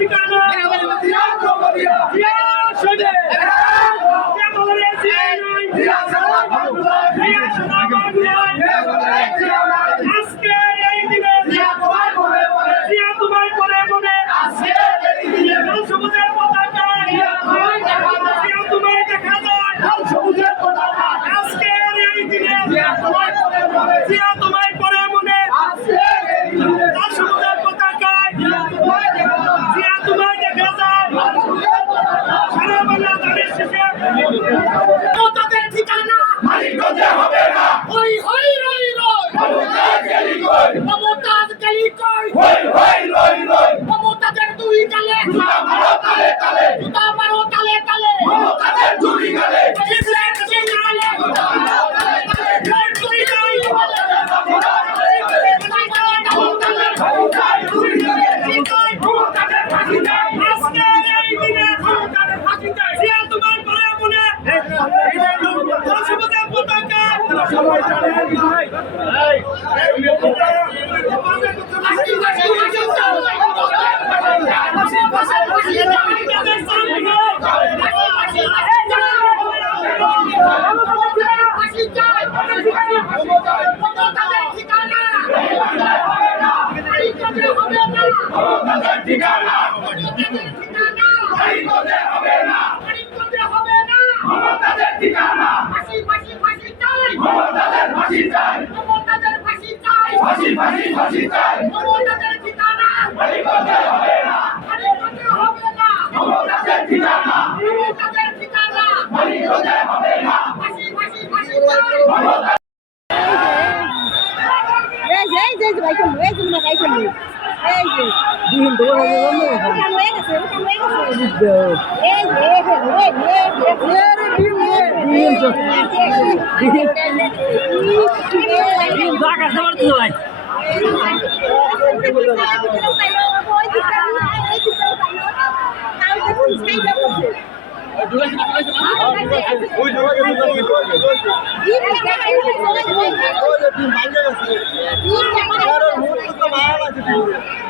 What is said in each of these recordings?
আজকে মমতাজ গেলি কই কই হই হই রই রই মমতাজের দুই গালে জুতা মারো তালে তালে। জুতা মারো তালে তালে। মমতাজের দুই গালে তোমায় করে মনে ঠিকানা মানিকগঞ্জে হবে না মমতাজের ঠিকানা মমতাজের ফাঁসি চাই ফাঁসি ফাঁসি ফাঁসি চাই মানিকগঞ্জে হবে না মমতাজের ঠিকানা মানিকগঞ্জে হবে না মমতাজ এই যে এই যে এই যে, ভাই করল এই যে মনে ভাই করল এই যে। উঠান হয়ে গেছে উঠান হয়ে গেছে এই এই যে এই যে এই যে ঢাকা খাবার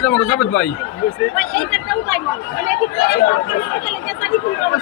মানে যেমন জাবেদ ভাই কমা